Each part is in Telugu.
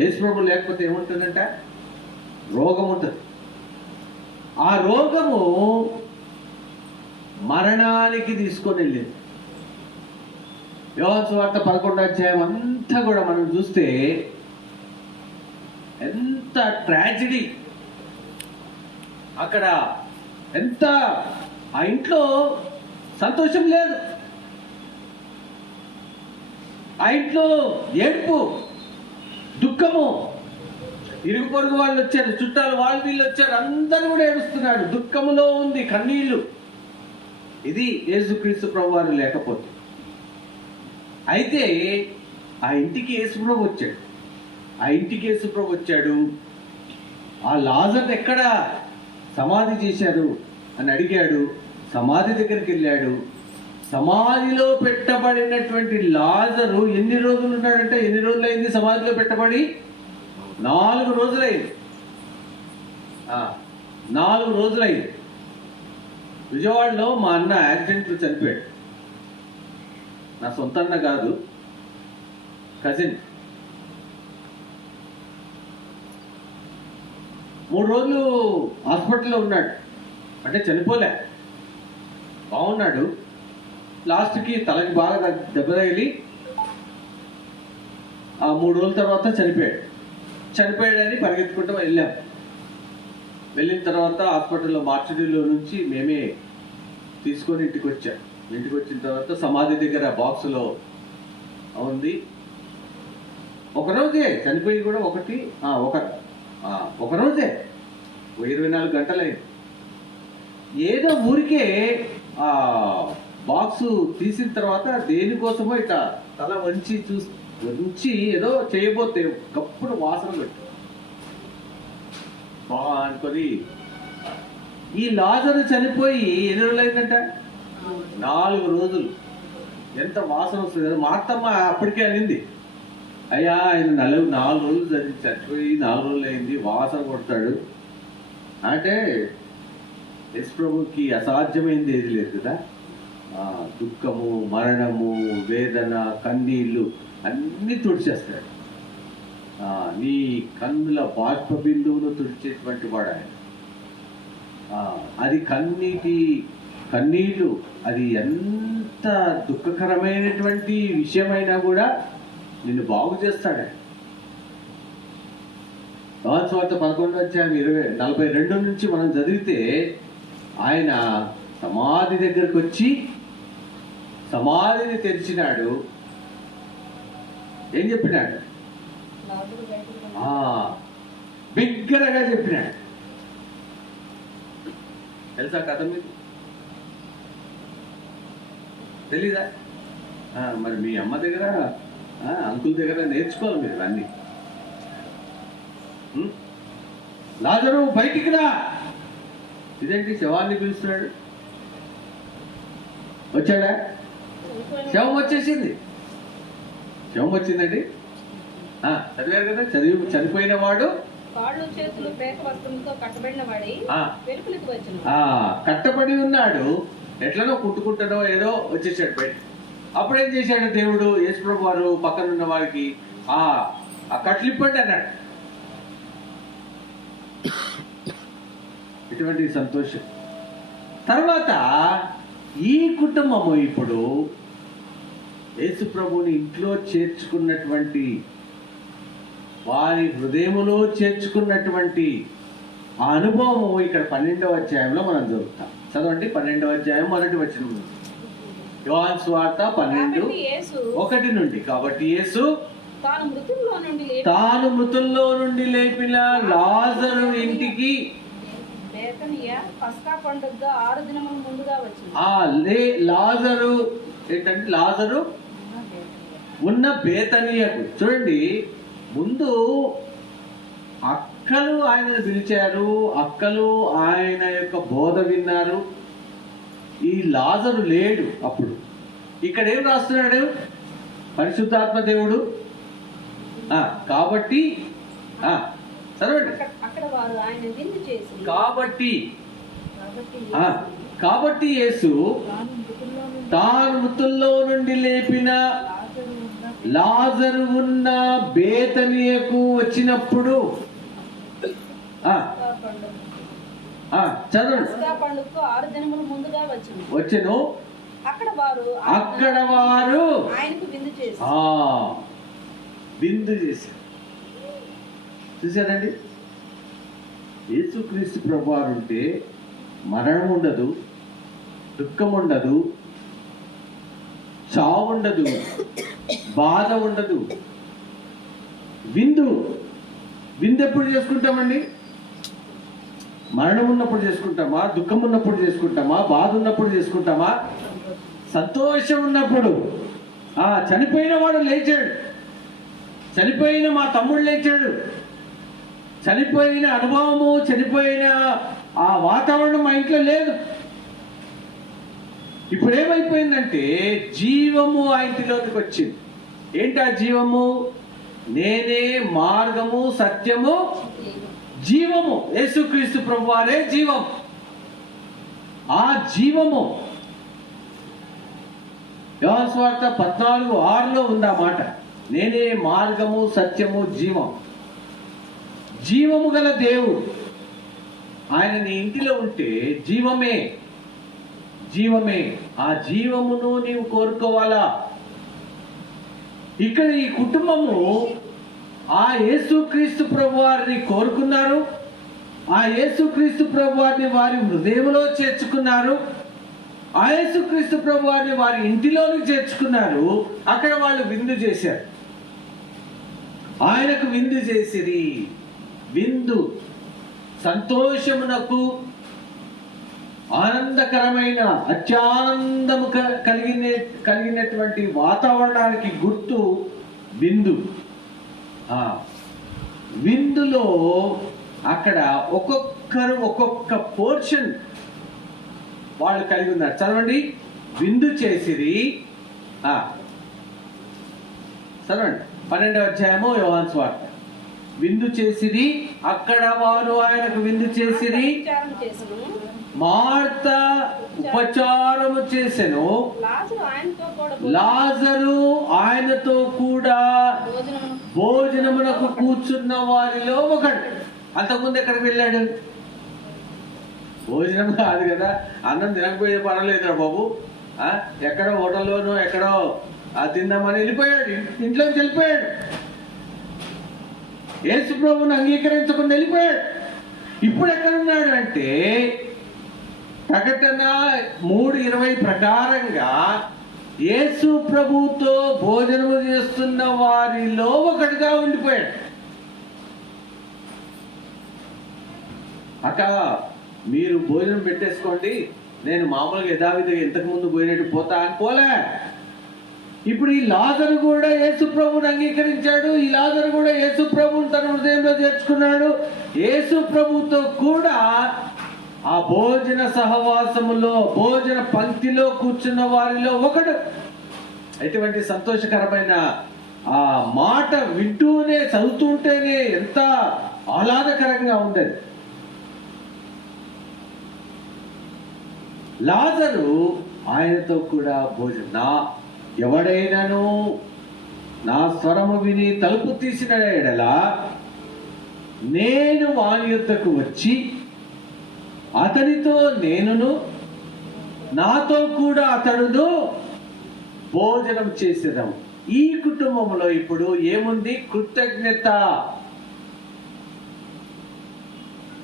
యేసు ప్రభు లేకపోతే ఏముంటుందంట? రోగం ఉంటుంది. ఆ రోగము మరణానికి తీసుకొని వెళ్ళింది. యోహాను సువార్త 11వ అధ్యాయం అంతా కూడా మనం చూస్తే ఎంత ట్రాజడీ అక్కడ, ఎంత ఆ ఇంట్లో సంతోషం లేదు, ఆ ఇంట్లో ఏడుపు, దుఃఖము. ఇరుగు పొరుగు వాళ్ళు వచ్చారు, చుట్టాలు వాళ్ళు వీళ్ళు వచ్చారు, అందరూ కూడా ఏడుస్తున్నారు, దుఃఖములో ఉంది, కన్నీళ్ళు. ఇది యేసుక్రీస్తు ప్రభు వారు లేకపోతే. అయితే ఆ ఇంటికి యేసుప్రభు వచ్చాడు, ఆ ఇంటికి యేసుప్రభు వచ్చాడు. ఆ లాజర్ని ఎక్కడ సమాధి చేశారు అని అడిగాడు. సమాధి దగ్గరికి వెళ్ళాడు. సమాధిలో పెట్టబడినటువంటి లాజరు ఎన్ని రోజులు ఉన్నాడంటే, ఎన్ని రోజులు అయింది సమాధిలో పెట్టబడి? 4 రోజులైంది. 4 రోజులైంది. విజయవాడలో మా అన్న యాక్సిడెంట్లో చనిపోయాడు. నా సొంత అన్న కాదు, కజిన్. 3 రోజులు హాస్పిటల్లో ఉన్నాడు. అంటే చనిపోలే, బాగున్నాడు. లాస్ట్కి తలకి బాగా దెబ్బ తగిలి ఆ 3 రోజుల తర్వాత చనిపోయాడని పరిగెత్తుకుంటూ వెళ్ళాం. వెళ్ళిన తర్వాత హాస్పిటల్లో మార్చురీలో నుంచి మేమే తీసుకొని ఇంటికి వచ్చాం. ఇంటికి వచ్చిన తర్వాత సమాధి దగ్గర బాక్సులో ఉంది. ఒకరోజే చనిపోయి కూడా ఒకరోజే 24 గంటలైంది. ఏదో ఊరికే ఆ బాక్సు తీసిన తర్వాత దేనికోసమో ఇట్లా తల వంచి ఏదో చేయబోతే గప్పుడు వాసన పెట్టి బాగా అనుకొని, ఈ లాజరు చనిపోయి ఎన్ని రోజులు అయిందంట? 4 రోజులు. ఎంత వాసన వస్తుంది. మా అత్తమ్మ అప్పటికే అనింది, అయ్యా ఆయన 4 రోజులు చనిపోయి 4 రోజులు అయింది, వాసన కొడతాడు అంటే. యేసు ప్రభుకి అసాధ్యమైంది ఏది లేదు కదా. దుఃఖము, మరణము, వేదన, కన్నీళ్ళు అన్నీ తుడిచేస్తాడు. నీ కన్నుల బాష్ప బిందువును తుడిచేటువంటి వాడు ఆయన. అది కన్నీళ్ళు అది ఎంత దుఃఖకరమైనటువంటి విషయమైనా కూడా నిన్ను బాగు చేస్తాడు. యోహాను సువార్త 11వ అధ్యాయం 42 నుంచి మనం చదివితే, ఆయన సమాధి దగ్గరకు వచ్చి సమాధిని తెరిచినాడు. ఏం చెప్పినాడు? బిగ్గరగా చెప్పినాడు. తెలుసా కథ మీకు? తెలీదా? మరి మీ అమ్మ దగ్గర, అంకుల్ దగ్గర నేర్చుకోవాలి మీరు అన్నీ. లాజరు బయటికి రా. ఇదేంటి శవాన్ని పిలుస్తున్నాడు? వచ్చాడా? శవం వచ్చేసింది. శవం వచ్చిందండి. చదివారు కదా, చనిపోయిన వాడు కట్టబడి ఉన్నాడు. ఎట్లనో కుట్టుకుంటానో ఏదో వచ్చేసాడు బయట. అప్పుడేం చేశాడు దేవుడు? యేసుప్రభు వారు పక్కనున్న వారికి ఆ కట్లిప్పండి అన్నాడు. ఇటువంటి సంతోషం. తర్వాత ఈ కుటుంబము ఇప్పుడు యేసు ప్రభుని ఇంట్లో చేర్చుకున్నటువంటి, వారి హృదయములో చేర్చుకున్నటువంటి ఆ అనుభవము ఇక్కడ 12వ అధ్యాయంలో మనం దొరుకుతాం. చదవండి 12వ అధ్యాయం 1వ వచనం. యోహాను సువార్త 12:1 నుండి. కాబట్టి యేసు తాను మృతుల్లో నుండి లేపిన లాజరు ఇంటికి లాజరు ఏంటంటే, లాజరు ఉన్న బేతనియకు. చూడండి, ముందు అక్కలు ఆయనను పిలిచారు, అక్కలు ఆయన యొక్క బోధ విన్నారు. ఈ లాజరు లేడు అప్పుడు. ఇక్కడ ఏం రాస్తున్నాడు పరిశుద్ధాత్మ దేవుడు? కాబట్టి చదవండి. కాబట్టి యేసు తాను మృతుల్లో నుండి లేపిన లాజరు ఉన్న బేతనియకు వచ్చినప్పుడు చదవండి. పండుగకు 6 దినముల ముందుగా వచ్చెను. అక్కడ వారు ఆయనకు విందు చేశారు. చూసారండి, యేసుక్రీస్తు ప్రభువారు ఉంటే మరణం ఉండదు, దుఃఖం ఉండదు, చావు ఉండదు, బాధ ఉండదు. విందు ఎప్పుడు చేసుకుంటామండి? మరణం ఉన్నప్పుడు చేసుకుంటామా? దుఃఖం ఉన్నప్పుడు చేసుకుంటామా? బాధ ఉన్నప్పుడు చేసుకుంటామా? సంతోషం ఉన్నప్పుడు. చనిపోయిన వాడు లేచాడు, చనిపోయిన మా తమ్ముడు లేచాడు, చనిపోయిన అనుభవము, చనిపోయిన ఆ వాతావరణం మా ఇంట్లో లేదు. ఇప్పుడు ఏమైపోయిందంటే జీవము ఆ ఇంటిలోకి వచ్చింది. ఏంటి ఆ జీవము? నేనే మార్గము, సత్యము, జీవము. యేసుక్రీస్తు ప్రభువారే జీవం. ఆ జీవము యోహాను సువార్త 14:6 ఉందా మాట. నేనే మార్గము, సత్యము, జీవం. జీవము గల దేవుడు ఆయన నీ ఇంటిలో ఉంటే జీవమే. ఆ జీవమును నీవు కోరుకోవాలా. ఇక్కడ ఈ కుటుంబము ఆ యేసుక్రీస్తు ప్రభువారిని కోరుకున్నారు, ఆ యేసుక్రీస్తు ప్రభువారిని వారి హృదయంలో చేర్చుకున్నారు, ఆ యేసుక్రీస్తు ప్రభువారిని వారి ఇంటిలోకి చేర్చుకున్నారు. అక్కడ వాళ్ళు విందు చేశారు, ఆయనకు విందు చేసిరి. విందు సంతోషమునకు, ఆనందకరమైన అత్యానందము కలిగినటువంటి వాతావరణానికి గుర్తు విందు. విందులో అక్కడ ఒక్కొక్కరు ఒక్కొక్క పోర్షన్ వాళ్ళు కలిగి ఉన్నారు. చదవండి. విందు చేసిరి. చదవండి 12వ అధ్యాయము యోహాను సువార్త. విందు చేసిరి, అక్కడ వారు ఆయనకు విందు చేసిరి. మార్త ఉపచారము చేసెను. లాజరు ఆయనతో కూడా భోజనమునకు కూర్చున్న వారిలో ఒకడు. అంతకుముందు ఎక్కడికి వెళ్ళాడు? భోజనం కాదు కదా, అన్నం తినకపోయే పర్వాలేదురా బాబు, ఎక్కడో హోటల్లోనో ఎక్కడో తిందామని వెళ్ళిపోయాడు, ఇంట్లోకి వెళ్ళిపోయాడు. యేసు ప్రభువుని అంగీకరించకుండా వెళ్ళిపోయాడు. ఇప్పుడు ఎక్కడున్నాడు అంటే ప్రకటన 3:20 ప్రకారంగా యేసు ప్రభుతో భోజనము చేస్తున్న వారిలో ఒకటిగా ఉండిపోయాడు. అక్క మీరు భోజనం పెట్టేసుకోండి, నేను మామూలుగా యథావిధిగా ఇంతకు ముందు పోయినట్టు పోతా అని పోలే. ఇప్పుడు ఈ లాజరు కూడా యేసు ప్రభువుని అంగీకరించాడు. ఈ లాజరు కూడా యేసు ప్రభువుని తన హృదయంలో చేర్చుకున్నాడు. యేసు ప్రభువుతో కూడా ఆ భోజన సహవాసములో, భోజన పంక్తిలో కూర్చున్న వారిలో ఒకడు. ఎటువంటి సంతోషకరమైన ఆ మాట వింటూనే, చదువుతుంటేనే ఎంత ఆహ్లాదకరంగా ఉండేది. లాజరు ఆయనతో కూడా భోజనం. ఎవడైనాను నా స్వరము విని తలుపు తీసిన ఎడల నేను వాని యొద్దకు వచ్చి అతనితో నేనును, నాతో కూడా అతడును భోజనం చేసేదాం. ఈ కుటుంబంలో ఇప్పుడు ఏముంది? కృతజ్ఞత.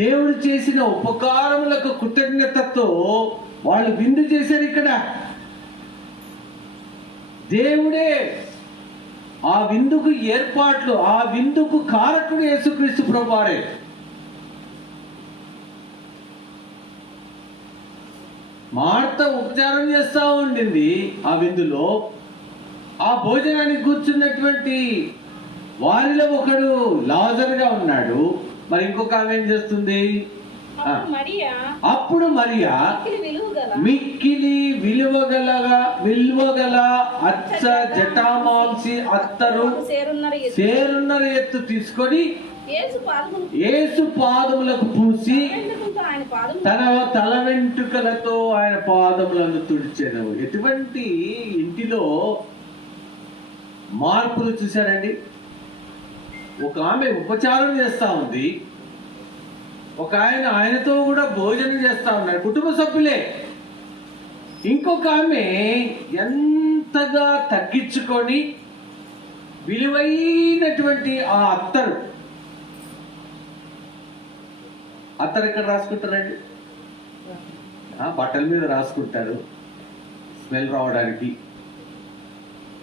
దేవుడు చేసిన ఉపకారములకు కృతజ్ఞతతో వాళ్ళు విందు చేశారు. ఇక్కడ దేవుడే ఆ విందుకు ఏర్పాట్లు, ఆ విందుకు కారకుడు యేసుక్రీస్తు ప్రభువారే. మార్త ఉపచారం చేస్తా ఉండింది ఆ విందులో. ఆ భోజనానికి కూర్చున్నటువంటి వారిలో ఒకడు లాజరుగా ఉన్నాడు. మరి ఇంకొక ఆమె ఏం చేస్తుంది? అప్పుడు మరియా మిక్కిలి విలువగల అచ్చ జటామాంసి అత్తరు సేరున్నర ఎత్తు తీసుకొని యేసు పాదములకు పూసి తన తల వెంట్రుకలతో ఆయన పాదములను తుడిచెను. ఎటువంటి ఇంటిలో మార్పులు చూశారండి. ఒక ఆమె ఉపచారం చేస్తూ ఉంది, ఒక ఆయనతో కూడా భోజనం చేస్తూ ఉన్నారు, కుటుంబ సభ్యులే. ఇంకొక ఆమె ఎంతగా తగ్గించుకొని విలువైనటువంటి ఆ అత్తరు ఎక్కడ రాసుకుంటారండి? బట్టల మీద రాసుకుంటారు స్మెల్ రావడానికి,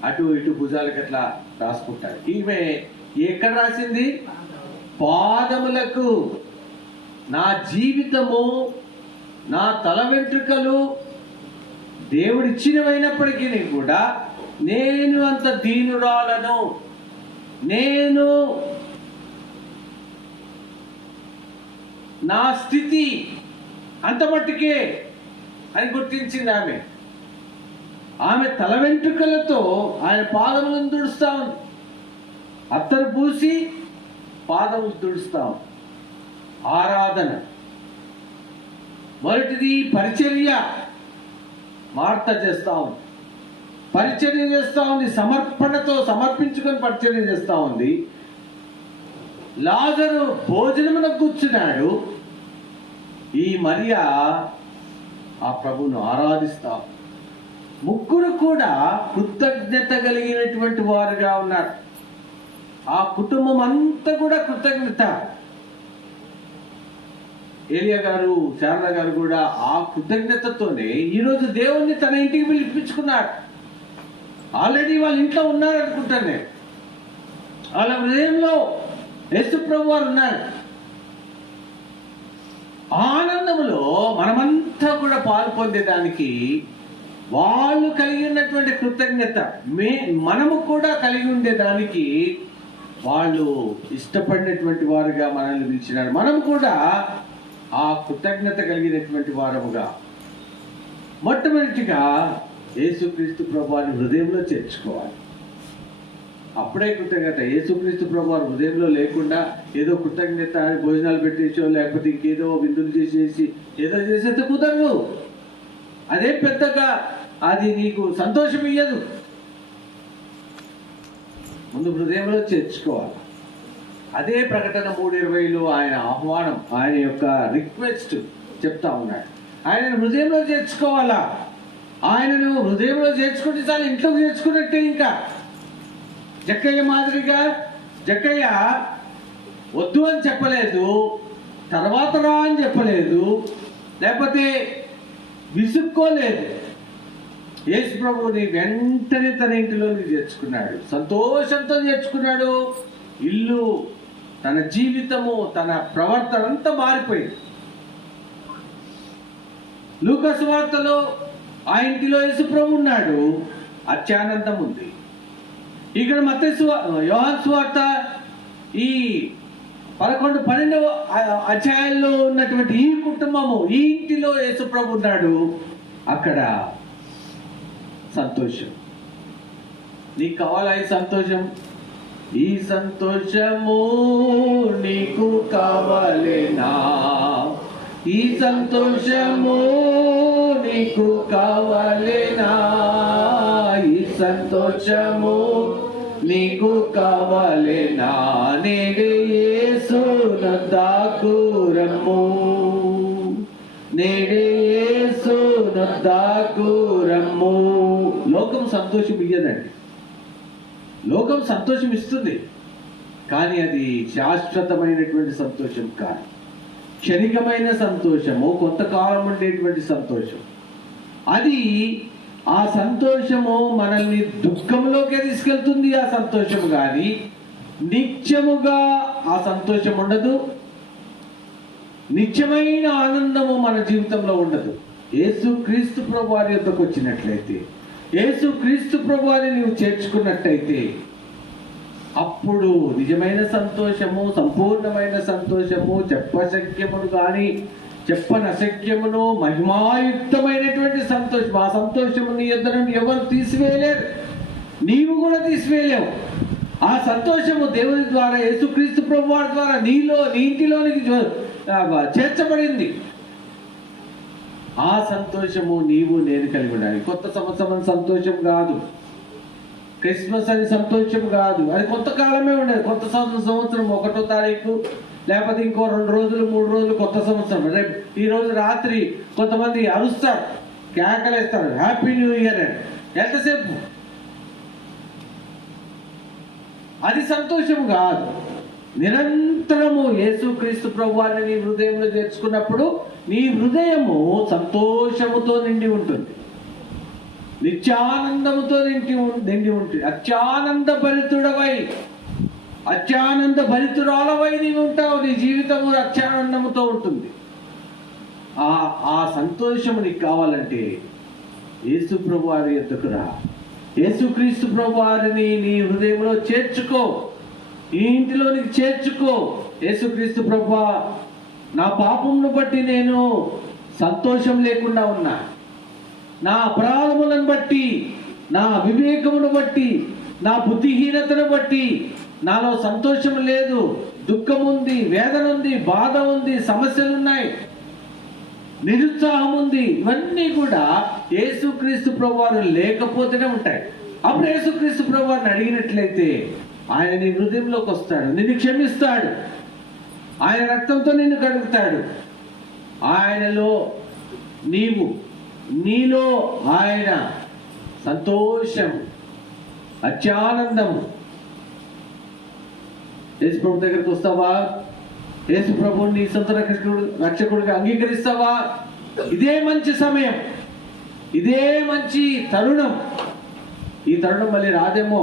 అటు ఇటు భుజాలకు అట్లా రాసుకుంటారు. ఈమె ఎక్కడ రాసింది? పాదములకు. నా జీవితము, నా తల వెంట్రుకలు దేవుడిచ్చినవైనప్పటికీ కూడా నేను అంత దీనురాలను, నేను నా స్థితి అంత మట్టుకే అని గుర్తించింది ఆమె. ఆమె తల వెంట్రుకలతో ఆయన పాదములను తుడుస్తా ఉంది, అత్తరు పూసి పాదములు తుడుస్తా ఉంది. ఆరాధన. మొదటిది పరిచర్య. మార్త చేస్తా ఉంది, పరిచర్య చేస్తా ఉంది, సమర్పణతో సమర్పించుకొని పరిచర్య చేస్తా ఉంది. లాజరు భోజనమునకు కూర్చున్నాడు. ఈ మరియా ఆ ప్రభువును ఆరాధిస్తా. ముగ్గురు కూడా కృతజ్ఞత కలిగినటువంటి వారుగా ఉన్నారు. ఆ కుటుంబం అంతా కూడా కృతజ్ఞత. ఏలియా గారు, శారద గారు కూడా ఆ కృతజ్ఞతతోనే ఈరోజు దేవుణ్ణి తన ఇంటికి పిలిపించుకున్నాడు. ఆల్రెడీ వాళ్ళ ఇంట్లో ఉన్నారు అనుకుంటాను నేను. వాళ్ళ హృదయంలో యేసు ప్రభు వారు ఉన్నారు. ఆనందములో మనమంతా కూడా పాలు పొందేదానికి వాళ్ళు కలిగి ఉన్నటువంటి కృతజ్ఞత మనము కూడా కలిగి ఉండేదానికి వాళ్ళు ఇష్టపడినటువంటి వారుగా మనల్ని పిలిచినారు. మనం కూడా ఆ కృతజ్ఞత కలిగినటువంటి వారముగా మొట్టమొదటిగా యేసుక్రీస్తు ప్రభువాని హృదయంలో చేర్చుకోవాలి. అప్పుడే కృతజ్ఞత. యేసుక్రీస్తు ప్రభువారు హృదయంలో లేకుండా ఏదో కృతజ్ఞత అని భోజనాలు పెట్టేసో లేకపోతే ఇంకేదో విందులు చేసేసి ఏదో చేసేస్తే కుదరదు. అదే పెద్దగా అది నీకు సంతోషం ఇయ్యదు. ముందు హృదయంలో చేర్చుకోవాలి. అదే ప్రకటన 3:20లో ఆయన ఆహ్వానం, ఆయన యొక్క రిక్వెస్ట్ చెప్తా ఉన్నాడు. ఆయనను హృదయంలో చేర్చుకోవాలా. ఆయనను హృదయంలో చేర్చుకుంటే చాలు, ఇంట్లోకి చేర్చుకున్నట్టే. ఇంకా జక్కయ్య మాదిరిగా జక్కయ్య వద్దు అని చెప్పలేదు, తర్వాత రా అని చెప్పలేదు, లేకపోతే విసుక్కోలేదు. యేసు ప్రభువుని వెంటనే తన ఇంటిలోకి చేర్చుకున్నాడు, సంతోషంతో చేర్చుకున్నాడు. ఇల్లు, తన జీవితము, తన ప్రవర్తన అంతా మారిపోయింది. లూకా సువార్తలో ఆ ఇంటిలో యేసు ప్రభు ఉన్నాడు, అత్యానందం ఉంది. ఇక్కడ యోహాను సువార్త ఈ 11-12 అధ్యాయాల్లో ఉన్నటువంటి ఈ కుటుంబము, ఈ ఇంటిలో యేసు ప్రభు ఉన్నాడు. అక్కడ సంతోషం. నీకు కావాలా ఈ సంతోషం? ఈ సంతోషము నీకు కావాలేనా? ఈ సంతోషము నీకు కావాలేనా? ఈ సంతోషము నీకు కావాలేనా? నేడే యేసు నొద్దకు రమ్ము, నేడే యేసు నొద్దకు రమ్ము. లోకం సంతోషం ఇయ్యదండి. లోకం సంతోషం ఇస్తుంది, కానీ అది శాశ్వతమైనటువంటి సంతోషం కాదు. క్షణికమైన సంతోషము, కొంతకాలం ఉండేటువంటి సంతోషం. అది ఆ సంతోషము మనల్ని దుఃఖంలోకే తీసుకెళ్తుంది. ఆ సంతోషం కానీ నిత్యముగా ఆ సంతోషం ఉండదు. నిత్యమైన ఆనందము మన జీవితంలో ఉండదు. యేసు క్రీస్తు ప్రభువారి యొద్దకు వచ్చినట్లయితే, యేసు క్రీస్తు ప్రభువారిని నువ్వు చేర్చుకున్నట్టయితే, అప్పుడు నిజమైన సంతోషము, సంపూర్ణమైన సంతోషము, చెప్పశక్యమును కానీ చెప్పనశక్యమును మహిమాయుక్తమైనటువంటి సంతోషం. ఆ సంతోషము నీ యొద్ద నుండి ఎవరు తీసివేయలేరు, నీవు కూడా తీసివేయలేవు. ఆ సంతోషము దేవుని ద్వారా, యేసుక్రీస్తు ప్రభువారి ద్వారా నీలో, నీ ఇంటిలోనికి చేర్చబడింది. ఆ సంతోషము నీవు నేను కలిగి ఉండాలి. కొత్త సంవత్సరం సంతోషం కాదు. క్రిస్మస్ అని సంతోషం కాదు, అది కొంతకాలమే ఉండేది. కొత్త సంవత్సరం 1వ తారీఖు, లేకపోతే ఇంకో 2 రోజులు 3 రోజులు కొత్త సంవత్సరం. రేపు ఈ రోజు రాత్రి కొంతమంది అరుస్తారు, కేకలేస్తారు, హ్యాపీ న్యూ ఇయర్ అని. ఎంతసేపు? అది సంతోషం కాదు. నిరంతరము యేసుక్రీస్తు ప్రభువారిని నీ హృదయంలో చేర్చుకున్నప్పుడు నీ హృదయము సంతోషముతో నిండి ఉంటుంది, నిత్యానందముతో నిండి ఉంటుంది. అత్యానంద భరితురాలవై నీవు ఉంటావు. నీ జీవితము అత్యానందముతో ఉంటుంది. ఆ సంతోషము నీకు కావాలంటే యేసు ప్రభు వారి యొద్దకు రా. యేసుక్రీస్తు ప్రభు వారిని నీ హృదయంలో చేర్చుకో, ఈ ఇంటిలోనికి చేర్చుకో. యేసుక్రీస్తు ప్రభువా, నా పాపమును బట్టి నేను సంతోషం లేకుండా ఉన్నా, నా అపరాధములను బట్టి, నా వివేకమును బట్టి, నా బుద్ధిహీనతను బట్టి నాలో సంతోషం లేదు, దుఃఖం ఉంది, వేదన ఉంది, బాధ ఉంది, సమస్యలు ఉన్నాయి, నిరుత్సాహం ఉంది. ఇవన్నీ కూడా యేసుక్రీస్తు ప్రభువారు లేకపోతేనే ఉంటాయి. అప్పుడు యేసుక్రీస్తు ప్రభువారిని అడిగినట్లయితే ఆయన నీ హృదయంలోకి వస్తాడు, నిన్ను క్షమిస్తాడు, ఆయన రక్తంతో నిన్ను కడుగుతాడు. ఆయనలో నీలో ఆయన సంతోషం, అత్యానందము. యేసు ప్రభు దగ్గరికి వస్తావా? యేసు ప్రభువుని నీ సొంత రక్షకుడిగా అంగీకరిస్తావా? ఇదే మంచి సమయం, ఇదే మంచి తరుణం. ఈ తరుణం మళ్ళీ రాదేమో,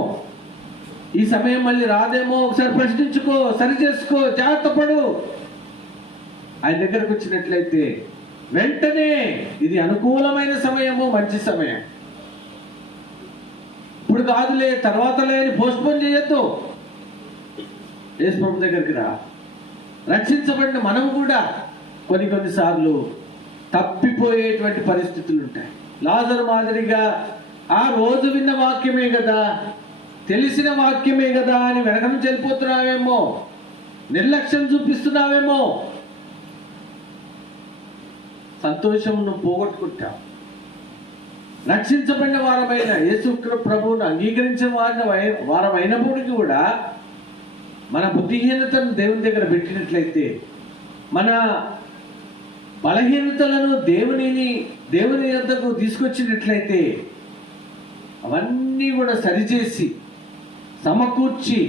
ఈ సమయం మళ్ళీ రాదేమో. ఒకసారి ప్రశ్నించుకో, సరి చేసుకో, జాగ్రత్త పడు. ఆయన దగ్గరకు వచ్చినట్లయితే వెంటనే ఇది అనుకూలమైన సమయము, మంచి సమయం. ఇప్పుడు కాదులే, తర్వాతలే అని పోస్ట్పోన్ చేయొద్దు. యేసు ప్రభు దగ్గరికి రా. రక్షించబడిన మనం కూడా కొన్నిసార్లు తప్పిపోయేటువంటి పరిస్థితులు ఉంటాయి. లాజరు మాదిరిగా ఆ రోజు విన్న వాక్యమే కదా, తెలిసిన వాక్యమే కదా అని వెనక నుంచి వెళ్ళిపోతున్నావేమో, నిర్లక్ష్యం చూపిస్తున్నావేమో, సంతోషమును పోగొట్టుకుంటావు. రక్షించబడిన వారమైన యేసు ప్రభువును అంగీకరించిన వారమైనప్పటికీ కూడా మన బుద్ధిహీనతను దేవుని దగ్గర పెట్టినట్లయితే, మన బలహీనతలను దేవుని యొద్దకు తీసుకొచ్చినట్లయితే, అవన్నీ కూడా సరిచేసి సమకూర్చి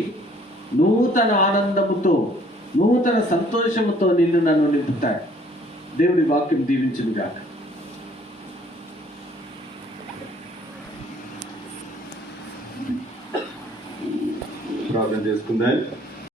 నూతన ఆనందముతో, నూతన సంతోషముతో నన్ను నింపుతాడు. దేవుని వాక్యం దీవించునుగాక. ప్రార్థన చేసుకుందాం.